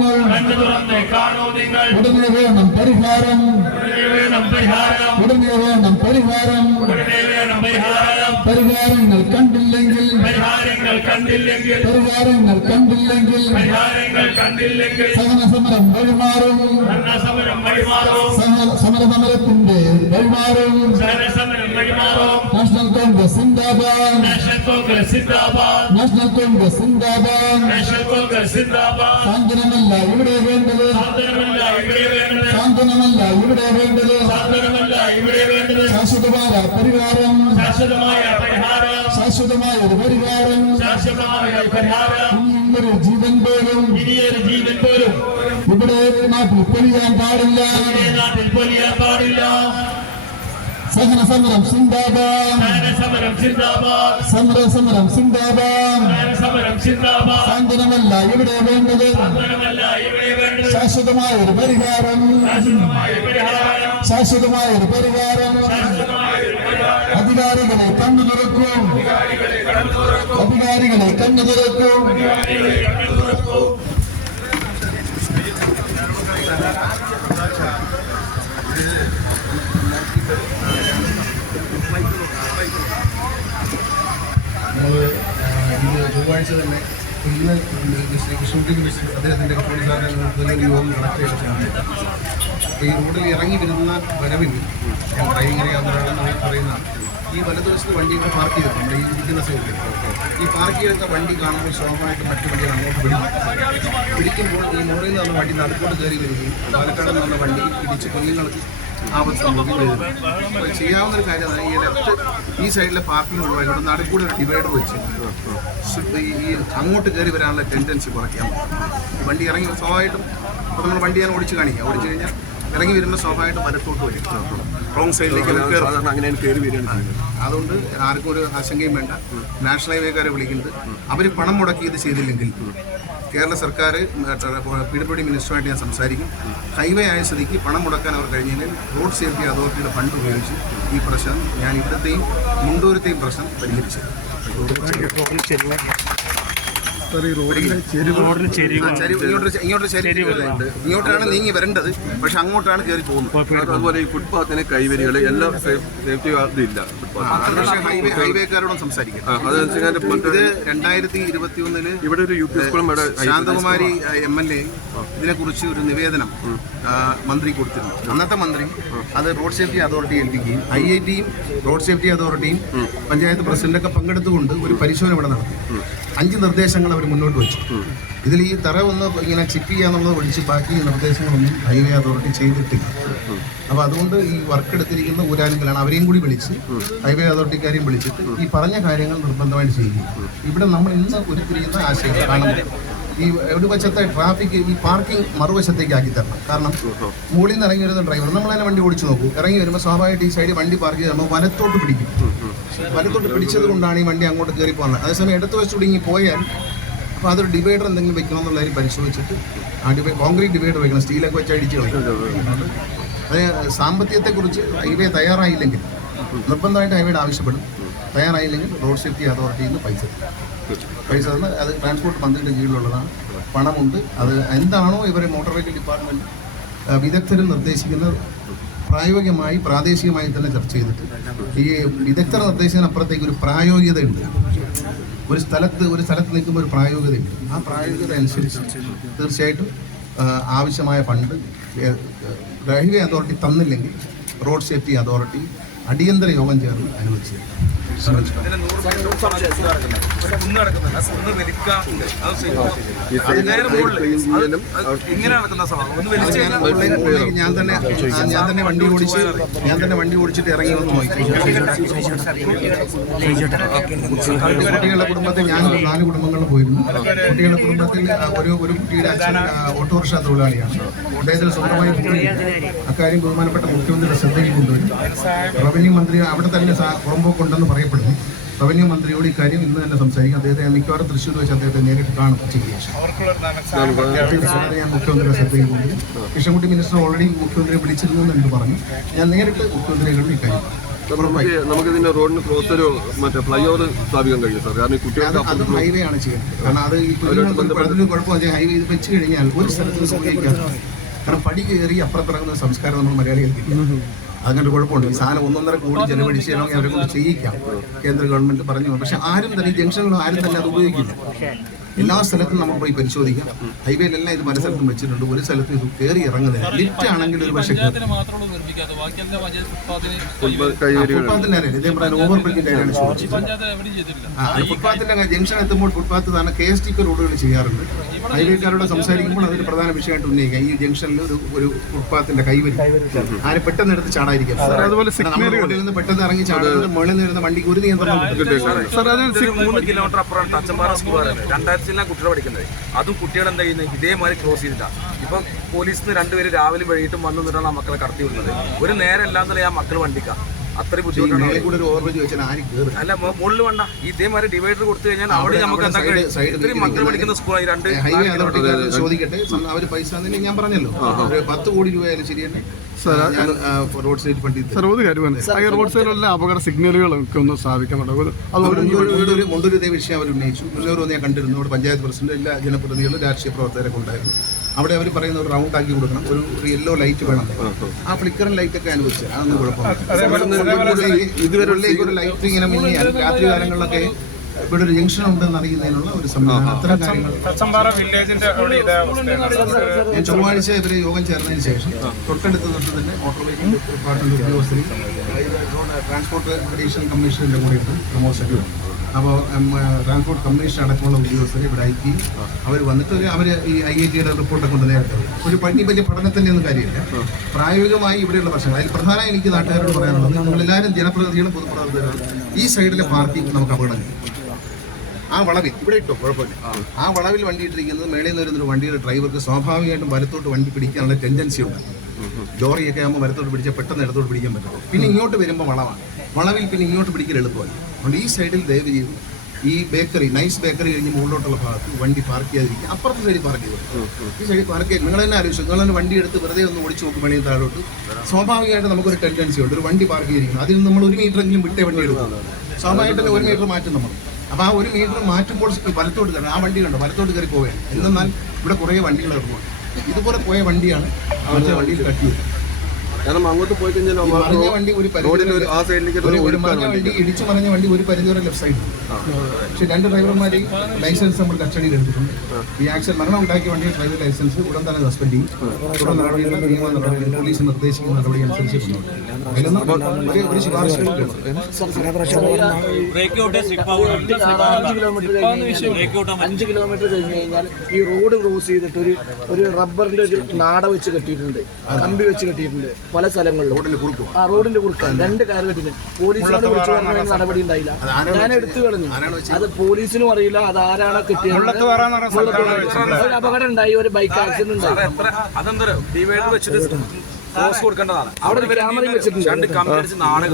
നിങ്ങൾ കണ്ണു തുറന്ന് കാണൂ നിങ്ങൾ ഉടനെ വേണം പരിഹാരം ഉടനെ വേണം പരിഹാരം ഉടനെ വേണം പരിഹാരം ഉടനെ വേണം പരിഹാരം പരിഹാരങ്ങൾ കണ്ടില്ലെങ്കിൽ പരിഹാരങ്ങൾ കണ്ടില്ലെങ്കിൽ പരിഹാരങ്ങൾ കണ്ടില്ലെങ്കിൽ പരിഹാരങ്ങൾ കണ്ടില്ലെങ്കിൽ സഹന സമരം വഴിമാറും സമരം വഴിമാറും സഹന- സമര സമരത്തിന്റെ വഴിമാറും സമരം വഴിമാറും നാഷണൽ കോൺഗ്രസ് സിന്ദാബാദ് നാഷണൽ കോൺഗ്രസ് സിന്ദാബാദ്. നാഷണൽ കോൺഗ്രസ് സിന്ദാബാദ്. നാഷണൽ കോൺഗ്രസ് സിന്ദാബാദ്. സാന്ത്വനമല്ല ഇവിടെ വേണ്ടത്. സാന്ത്വനമല്ല ഇവിടെ വേണ്ടത്. സാന്ത്വനമല്ല ഇവിടെ വേണ്ടത്. സാന്ത്വനമല്ല ഇവിടെ വേണ്ടത്. ശാശ്വതമായ പരിഹാരം. ശാശ്വതമായ പരിഹാരം. ശാശ്വതമായ ഒരു പരിഹാരം. ശാശ്വതമായ പരിഹാരം. ഇന്നൊരു ജീവൻ പോലും. ഇനിയൊരു ജീവൻ പോലും. ഇവിടെ നാട്ടിൽ പൊലിയാൻ പാടില്ല. ഇവിടെ നാട്ടിൽ പൊലിയാൻ പാടില്ല. സഹന സമരം സിന്ദാബാദ്. സമരം സിന്ദാബാദ്. സമര സമരം സിന്ദാബാദ്. സമരം സിന്ദാബാദ്. സാന്ത്വനമല്ല ഇവിടെ വേണ്ടത്. ശാശ്വതമായ ഒരു പരിഹാരം. ശാശ്വതമായ ഒരു പരിഹാരം. അധികാരികളെ കണ്ണു തുറക്കും അധികാരികളെ കണ്ണു തുറക്കും നമ്മൾ ഇന്ന് ചൊവ്വാഴ്ച തന്നെ ഇന്ന് ശ്രീ കൃഷ്ണൻകുട്ടി മിനിസ്റ്റർ അദ്ദേഹത്തിന്റെ നേതൃത്വത്തിൽ ഒരു യോഗം കളക്ട് ചെയ്തിട്ടുണ്ട് അപ്പോൾ ഈ റോഡിൽ ഇറങ്ങി വരുന്ന വരവിന് ഞാൻ ഡ്രൈവിംഗ് അറിയാവുന്ന ഒരാളെന്ന് പറയുന്ന ഈ വലതുവശത്ത് വണ്ടികൾ പാർക്ക് ചെയ്തിട്ടുണ്ട് ഈ ഇരിക്കുന്ന സൈഡിൽ. ഈ പാർക്ക് ചെയ്ത വണ്ടി കാണുമ്പോൾ സ്വാഭാവികമായിട്ട് മറ്റു വണ്ടികൾ അങ്ങോട്ട് പിടിക്കും പിടിക്കുമ്പോൾ ഈ മോറിൽ നിന്ന് വണ്ടി നടുക്കോട്ട് കയറി വരികയും പാലക്കാട് നിന്നുള്ള വണ്ടി ഇടിച്ച് കുഞ്ഞുങ്ങൾക്ക് ആപത്ത് സംഭവിക്കുകയും അപ്പോൾ ചെയ്യാവുന്ന ഒരു കാര്യം ഈ ലെഫ്റ്റ് ഈ സൈഡിലെ പാർക്കിംഗ് ഒഴിവാക്കി ഇവിടെ നടുക്കൂടെ ഒരു ഡിവൈഡർ വെച്ച് ഈ അങ്ങോട്ട് കയറി വരാനുള്ള ടെൻഡൻസി കുറയ്ക്കാം വണ്ടി ഇറങ്ങി സ്വാഭാവികമായിട്ടും അപ്പോൾ നമ്മൾ വണ്ടി ഞാൻ ഓടിച്ച് കാണിക്കാം ഓടിച്ചു കഴിഞ്ഞാൽ ഇറങ്ങി വരുമ്പോൾ സ്വാഭാവികമായിട്ടും മരത്തോട്ട് വരും. റോങ് സൈഡിലേക്ക് അങ്ങനെ കയറും. അങ്ങനെയാണ് കയറി വരികയാണ് അതുകൊണ്ട് ആർക്കും ഒരു ആശങ്കയും വേണ്ട. നാഷണൽ ഹൈവേക്കാരെ വിളിക്കുന്നത്. അവർ പണം മുടക്കി ഇത് ചെയ്തില്ലെങ്കിൽ കേരള സർക്കാർ പി ഡബ്ല്യു ഡി മിനിസ്റ്ററുമായിട്ട് ഞാൻ സംസാരിക്കും. ഹൈവേ ആയ സ്ഥിതിക്ക് പണം മുടക്കാൻ അവർ കഴിഞ്ഞാൽ റോഡ് സേഫ്റ്റി അതോറിറ്റിയുടെ ഫണ്ട് ഉപയോഗിച്ച് ഈ പ്രശ്നം ഞാൻ ഇവിടുത്തെയും മുണ്ടൂരത്തെയും പ്രശ്നം പരിഹരിച്ചു. ആ, ചരിവ് ഇങ്ങോട്ട് ഇങ്ങോട്ട് ചരിവ് ഇങ്ങോട്ടാണ് നീങ്ങി വരേണ്ടത്. പക്ഷെ അങ്ങോട്ടാണ് കയറി പോകുന്നത്. അതുപോലെ ഈ ഫുട്പാത്തിന് കൈവരികൾ എല്ലാം സേഫ്റ്റി ഗാർഡും ഇല്ല ഹൈവേ ഹൈവേക്കാരോടും സംസാരിക്കാം ഇത് രണ്ടായിരത്തി ഇരുപത്തി ഒന്നിൽ ഇവിടെ ഒരു യു പി സ്കൂളും ഇവിടെ ശാന്തകുമാരി എം എൽ എ ഇതിനെക്കുറിച്ച് ഒരു നിവേദനം മന്ത്രി കൊടുത്തിരുന്നു. അന്നത്തെ മന്ത്രി അത് റോഡ് സേഫ്റ്റി അതോറിറ്റി ഏൽപ്പിക്കുകയും ഐ ഐ ടിയും റോഡ് സേഫ്റ്റി അതോറിറ്റിയും പഞ്ചായത്ത് പ്രസിഡന്റൊക്കെ പങ്കെടുത്തുകൊണ്ട് ഒരു പരിശോധന ഇവിടെ നടത്തി. അഞ്ച് നിർദ്ദേശങ്ങൾ അവർ മുന്നോട്ട് വെച്ചു. ഇതിൽ ഈ തറ ഒന്ന് ഇങ്ങനെ ചെക്ക് ചെയ്യാന്നുള്ളത് ഒഴിച്ച് ബാക്കി നിർദ്ദേശങ്ങളൊന്നും ഹൈവേ അതോറിറ്റി ചെയ്തിട്ടില്ല. അപ്പോൾ അതുകൊണ്ട് ഈ വർക്ക് എടുത്തിരിക്കുന്ന ഊരാനുകളാണ് അവരെയും കൂടി വിളിച്ച് ഹൈവേ അതോറിറ്റിക്കാരെയും വിളിച്ചിട്ട് ഈ പറഞ്ഞ കാര്യങ്ങൾ നിർബന്ധമായിട്ട് ചെയ്യുക. ഇവിടെ നമ്മൾ ഇന്ന് ഉരുത്തിരിക്കുന്ന ആശയം കാരണം ഈ വശത്തെ ട്രാഫിക് ഈ പാർക്കിംഗ് മറുവശത്തേക്ക് ആക്കി തരണം. കാരണം മുകളിൽ നിന്ന് ഇറങ്ങി വരുന്ന ഡ്രൈവർ നമ്മൾ തന്നെ വണ്ടി ഓടിച്ചു നോക്കൂ. ഇറങ്ങി വരുമ്പോൾ സ്വാഭാവികമായിട്ട് ഈ സൈഡിൽ വണ്ടി പാർക്ക് ചെയ്ത് നമ്മൾ വലത്തോട്ട് പിടിക്കും. വലത്തോട്ട് പിടിച്ചത് കൊണ്ടാണ് ഈ വണ്ടി അങ്ങോട്ട് കയറി പോകുന്നത് അതേസമയം ഇടത്ത് ഇങ്ങനെ ഇങ്ങി പോയാൽ അപ്പോൾ അതൊരു ഡിവൈഡർ എന്തെങ്കിലും വെക്കണം എന്നുള്ള കാര്യം പരിശോധിച്ചിട്ട് ആ ഡിവൈ കോൺക്രീറ്റ് ഡിവൈഡർ വെക്കണം സ്റ്റീലൊക്കെ വെച്ച് അടിച്ച് കളയും. അത് സാമ്പത്തികത്തെക്കുറിച്ച് ഹൈവേ തയ്യാറായില്ലെങ്കിൽ നിർബന്ധമായിട്ട് ഹൈവേയുടെ ആവശ്യപ്പെടും. തയ്യാറായില്ലെങ്കിൽ റോഡ് സേഫ്റ്റി അതോറിറ്റിയിൽ നിന്ന് പൈസ. പൈസ തന്ന് അത് ട്രാൻസ്പോർട്ട് മന്ത്രിയുടെ കീഴിലുള്ളതാണ്. പണമുണ്ട്. അത് എന്താണോ ഇവരെ മോട്ടോർ വെഹിക്കിൾ ഡിപ്പാർട്ട്മെന്റ് വിദഗ്ധരും നിർദ്ദേശിക്കുന്നത് പ്രായോഗികമായി പ്രാദേശികമായി തന്നെ ചർച്ച ചെയ്തിട്ട്. ഈ വിദഗ്ധർ നിർദ്ദേശത്തിനപ്പുറത്തേക്ക് ഒരു പ്രായോഗികതയുണ്ട്. ഒരു സ്ഥലത്ത് ഒരു സ്ഥലത്ത് നിൽക്കുമ്പോൾ ഒരു പ്രായോഗികതയുണ്ട്. ആ പ്രായോഗികത അനുസരിച്ച് തീർച്ചയായിട്ടും ആവശ്യമായ ഫണ്ട് റെയിൽവേ അതോറിറ്റി തന്നില്ലെങ്കിൽ റോഡ് സേഫ്റ്റി അതോറിറ്റി അടിയന്തര യോഗം ചേർന്ന് അനുവദിച്ചു ഉള്ളിൽ ഞാൻ തന്നെ ഞാൻ തന്നെ വണ്ടി ഓടിച്ച് ഞാൻ തന്നെ വണ്ടി ഓടിച്ചിട്ട് ഇറങ്ങി വന്ന് നോക്കി കുട്ടികളുടെ കുടുംബത്തിൽ ഞാൻ നാല് കുടുംബങ്ങളിൽ പോയിരുന്നു കുട്ടികളുടെ കുടുംബത്തിൽ ഒരു ഒരു കുട്ടിയുടെ അച്ഛൻ ഓട്ടോറിക്ഷ തൊഴിലാളിയാണ് അദ്ദേഹത്തിന് സ്വന്തമായി അക്കാര്യം ബഹുമാനപ്പെട്ട മുഖ്യമന്ത്രിയുടെ ശ്രദ്ധയിൽ കൊണ്ടുവരും റവന്യൂ മന്ത്രി അവിടെ തന്നെ പുറമ്പോക്കുണ്ടെന്ന് പറയപ്പെടുന്നു റവന്യൂ മന്ത്രിയോട് ഇക്കാര്യം ഇന്ന് തന്നെ സംസാരിക്കും. അദ്ദേഹത്തെ മിക്കവാറും തൃശ്ശൂർ വെച്ച് അദ്ദേഹത്തെ നേരിട്ട് കാണും ഉച്ചയ്ക്ക് ശേഷം ഞാൻ മുഖ്യമന്ത്രിയുടെ ശ്രദ്ധയിൽ കൊണ്ടുവരും കൃഷ്ണൻകുട്ടി മിനിസ്റ്റർ ഓൾറെഡി മുഖ്യമന്ത്രിയെ വിളിച്ചിരുന്നു എന്ന് എനിക്ക് പറഞ്ഞു. ഞാൻ നേരിട്ട് മുഖ്യമന്ത്രിയെ കണ്ട് ഇക്കാര്യം നമുക്ക് ഇതിന്റെ റോഡിന് ക്രോസ് ഒരു മറ്റേ ഫ്ലൈ ഓവർ സ്ഥാപിക്കാൻ കഴിയും സാർ. കാരണം കുട്ടികൾക്ക് ഹൈവേ ആണ് ചെയ്യുന്നത് കാരണം അത് അതിന് കുഴപ്പമെന്ന് ഹൈവേ ഇത് വെച്ച് കഴിഞ്ഞാൽ ഒരു സ്ഥലത്ത് കാരണം പടി കയറി അപ്പുറത്തിറങ്ങുന്ന സംസ്കാരം നമ്മൾ മലയാളികൾക്കില്ല അങ്ങനെ കുഴപ്പമുണ്ട്. ഈ സാധനം ഒന്നൊന്നര കോടി ചെലവഴിച്ച് ചെയ്യണമെങ്കിൽ അവരെ കൊണ്ട് ചെയ്യിക്കാം. കേന്ദ്ര ഗവൺമെന്റ് പറഞ്ഞു പക്ഷെ ആരും തന്നെ ജംഗ്ഷനുകൾ ആരും തന്നെ അത് ഉപയോഗിക്കില്ല. എല്ലാ സ്ഥലത്തും നമുക്ക് പോയി പരിശോധിക്കാം. ഹൈവേയിലെല്ലാം ഇത് പല സ്ഥലത്തും വെച്ചിട്ടുണ്ട്. ഒരു സ്ഥലത്ത് ഇത് കയറി ഇറങ്ങുന്നില്ല ലിറ്റ് ആണെങ്കിൽ ഒരു പക്ഷേ ഇതേ പറയാൻ ഓവർ ബ്രിഡ്ജ് കാര്യമാണ് ഫുട്പാത്തിന്റെ ജംഗ്ഷൻ എത്തുമ്പോൾ ഫുട്പാത്ത് തന്നെ കെ എസ് ടി പി റോഡുകൾ ചെയ്യാറുണ്ട്. ഹൈവേക്കാരോട് സംസാരിക്കുമ്പോൾ അതൊരു പ്രധാന വിഷയമായിട്ട് ഉന്നയിക്കാം. ഈ ജംഗ്ഷനിൽ ഒരു ഒരു ഫുട്പാത്തിന്റെ കൈവരി. ആരും പെട്ടെന്ന് എടുത്ത് ചാടാതിരിക്കാം. അതുപോലെ റോഡിൽ നിന്ന് പെട്ടെന്ന് ഇറങ്ങി ചാടുന്നത് മുകളിൽ നിന്ന് വണ്ടിക്ക് ഒരു നിയന്ത്രണം മൂന്ന് കിലോമീറ്റർ അപ്പുറം സ്കൂൾ പറയുന്നത് രണ്ടായിരത്തിലാണ് കുട്ടികൾ പഠിക്കുന്നത്. അതും കുട്ടികൾ എന്താ ചെയ്യുന്നത് ഇതേമാതിരി ക്രോസ് ചെയ്തിട്ടാണ് ഇപ്പം പോലീസിന് രണ്ടുപേര് രാവിലെ വൈകിട്ടും വന്നു നിന്നിട്ടാണ് മക്കളെ കടത്തി വിടുന്നത്. ഒരു നേരം അല്ലാന്നുള്ള ആ മക്കൾ വണ്ടിക്കാം. അത്രയും ബുദ്ധിമുട്ടാണ് അല്ല മുകളിൽ വേണ്ട. ഇതേമാതിരി ഡിവൈഡർ കൊടുത്തു കഴിഞ്ഞാൽ അവിടെ നമുക്ക് എന്താ ഇത്രയും മക്കൾ പഠിക്കുന്ന സ്കൂളാണ് ഈ രണ്ട്. ചോദിക്കട്ടെ? അവർ പൈസ തന്നെ ഞാൻ പറഞ്ഞല്ലോ. ഒരു പത്ത് കോടി രൂപയായാലും ശരിയല്ലേ? ഞാൻ റോഡ് സൈഡ് ഫണ്ടിൽ തരാം. സാർ ഒരു കാര്യമാണ് ആ റോഡ് സൈഡിലുള്ള അപകട സിഗ്നലുകളൊക്കെ ഒന്ന് സ്ഥാപിക്കാൻ മുണ്ടൂര് ഇതേ വിഷയം അവർ ഉന്നയിച്ചു മുന്നൂർ ഞാൻ കണ്ടിരുന്നു. അവിടെ പഞ്ചായത്ത് പ്രസിഡന്റ് എല്ലാ ജനപ്രതിനിധികളും രാഷ്ട്രീയ പ്രവർത്തകരൊക്കെ ഉണ്ടായിരുന്നു. അവിടെ അവർ പറയുന്ന ഒരു റൗണ്ട് ആക്കി കൊടുക്കണം. ഒരു യെല്ലോ ലൈറ്റ് വേണം. ആ ഫ്ലിക്കറിംഗ് ലൈറ്റ് ഒക്കെ അനുവദിച്ച്. അതൊന്നും കുഴപ്പമില്ല. ഇതുവരെ ഒരു ലൈറ്റ് ഇങ്ങനെ മിന്നിയാൽ രാത്രി കാലങ്ങളിലൊക്കെ ഇവിടെ ഒരു ജംഗ്ഷൻ ഉണ്ടെന്ന് അറിയുന്നതിനുള്ള ഒരു സംവിധാനം. അത്തരം കാര്യങ്ങൾ. ഞാൻ ചൊവ്വാഴ്ച ഇവർ യോഗം ചേർന്നതിന് ശേഷം തൊട്ടടുത്ത തൊട്ട് തന്നെ ഓട്ടോമേറ്റിക് ഡിപ്പാർട്ട്മെന്റ് ഉദ്യോഗസ്ഥരും ട്രാൻസ്പോർട്ട് അഡീഷണൽ കമ്മീഷണറിന്റെ കൂടെ ഉണ്ട് പ്രമോഷൻ അപ്പോൾ ട്രാൻസ്പോർട്ട് കമ്മീഷൻ അടക്കമുള്ള ഉദ്യോഗസ്ഥരെ ഇവിടെ അയക്കി അവർ വന്നിട്ട് അവർ ഈ ഐ ഐ ടിയുടെ റിപ്പോർട്ടൊക്കെ കൊണ്ട് നേരത്തെ ഒരു പണി വലിയ പഠനത്തിന്റെ ഒന്നും കാര്യമില്ല. പ്രായോഗികമായി ഇവിടെയുള്ള പ്രശ്നങ്ങൾ. അതിൽ പ്രധാന എനിക്ക് നാട്ടുകാരോട് പറയാനുള്ളത് നിങ്ങളെല്ലാവരും ജനപ്രതിനിധികളും പൊതുപ്രവർത്തകരും ഈ സൈഡിലെ പാർക്കിംഗ് നമുക്ക് അപകടം ആ വളവിൽ ഇവിടെ ഇട്ടോ കുഴപ്പമില്ല. ആ. വളവിൽ വണ്ടി ഇട്ടിരിക്കുന്നത് മേളയിൽ നിന്ന് വരുന്നൊരു വണ്ടിയുടെ ഡ്രൈവർക്ക് സ്വാഭാവികമായിട്ടും വലത്തോട്ട് വണ്ടി പിടിക്കാനുള്ള ടെൻഡൻസി ഉണ്ട്. ലോറിയൊക്കെ ആകുമ്പോൾ വലത്തോട്ട് പിടിച്ചാൽ പെട്ടെന്ന് ഇടത്തോട്ട് പിടിക്കാൻ പറ്റും പിന്നെ ഇങ്ങോട്ട് വരുമ്പോൾ വളവാണ്. വളവിൽ പിന്നെ ഇങ്ങോട്ട് പിടിക്കാൻ എളുപ്പമല്ല. അതുകൊണ്ട് ഈ സൈഡിൽ ദയവ് ചെയ്ത് ഈ ബേക്കറി നൈസ് ബേക്കറി കഴിഞ്ഞ് മുകളിലോട്ടുള്ള ഭാഗത്ത് വണ്ടി പാർക്ക് ചെയ്യാതിരിക്കുക. അപ്പുറത്തെ സൈഡിൽ പാർക്ക് ചെയ്തു. ഈ സൈഡിൽ പാർക്ക് ചെയ്ത് നിങ്ങൾ തന്നെ ആലോചിച്ചു. നിങ്ങൾ തന്നെ വണ്ടി എടുത്ത് വെറുതെ ഒന്ന് ഓടിച്ച് നോക്കും വേണമെങ്കിൽ താഴോട്ട് സ്വാഭാവികമായിട്ട് നമുക്കൊരു ടെൻഡൻസി ഉണ്ട്. ഒരു വണ്ടി പാർക്ക് ചെയ്തിരിക്കണം അതിൽ നിന്ന് നമ്മൾ ഒരു മീറ്ററെങ്കിലും വിട്ടേ വണ്ടി എടുക്കും. സ്വാഭാവികമായിട്ട് ഒരു മീറ്റർ മാറ്റും നമ്മൾ. അപ്പോൾ ആ ഒരു മീറ്റർ മാറ്റുമ്പോൾ വലത്തോട്ട് കയറി. ആ വണ്ടി കണ്ടോ? വലത്തോട്ട് കയറി പോവുകയാണ്. എന്നാൽ ഇവിടെ കുറേ വണ്ടികൾ ഇറങ്ങും ഇതുപോലെ പോയ വണ്ടിയാണ് അവരുടെ വണ്ടിയിൽ കട്ടി ചെയ്തത്. കാരണം അങ്ങോട്ട് പോയി കഴിഞ്ഞാൽ വണ്ടി ഒരു പരിധി ഒരു ആ സൈഡിലേക്ക് ഒരു- ഒരു മറിഞ്ഞ വണ്ടി വേണ്ടി ഇടിച്ചു മറിഞ്ഞ വണ്ടി ഒരു പരിധി വരെ ലെഫ്റ്റ് സൈഡ് പക്ഷെ രണ്ട് ഡ്രൈവർമാരെയും ലൈസൻസ് നമ്മൾ കസ്റ്റഡിയിൽ എടുത്തിട്ടുണ്ട്. ഈ ആക്സിഡന്റ് മരണം ഉണ്ടാക്കിയ വണ്ടിയുടെ ഡ്രൈവർ ലൈസൻസ് ഉടൻ തന്നെ സസ്പെൻഡ് ചെയ്യും. തുടർ നടപടികൾ നിയമ നടപടി പോലീസ് നിർദ്ദേശിക്കുന്ന നടപടി അനുസരിച്ച് അതിലൊന്നും ഒരു ശുപാർശ അഞ്ച് കിലോമീറ്റർ കഴിഞ്ഞ് കഴിഞ്ഞാൽ ഈ റോഡ് ക്രോസ് ചെയ്തിട്ട് ഒരു ഒരു റബ്ബറിന്റെ ഒരു നാട വെച്ച് കെട്ടിയിട്ടുണ്ട്. കമ്പി വെച്ച് കെട്ടിയിട്ടുണ്ട്. പല സ്ഥലങ്ങളിലും. ആ റോഡിന്റെ കുറുക്കാൻ രണ്ട് കാർ കെട്ടിയിട്ടുണ്ട് പോലീസിനോട് വിളിച്ചു പറഞ്ഞ നടപടി ഉണ്ടായില്ല. ഞാൻ എടുത്തു കളഞ്ഞു. അത് പോലീസിനും അറിയില്ല. അത് ആരാണ് കിട്ടിയത്? ഒരു അപകടം ഉണ്ടായി. ഒരു ബൈക്ക് ആക്സിഡന്റ് ഉണ്ടായി. കൊടുക്കേണ്ടതാണ്. അവിടെ ഗ്രാമറിൽ വെച്ചിട്ടുണ്ട്. രണ്ട് നാളെ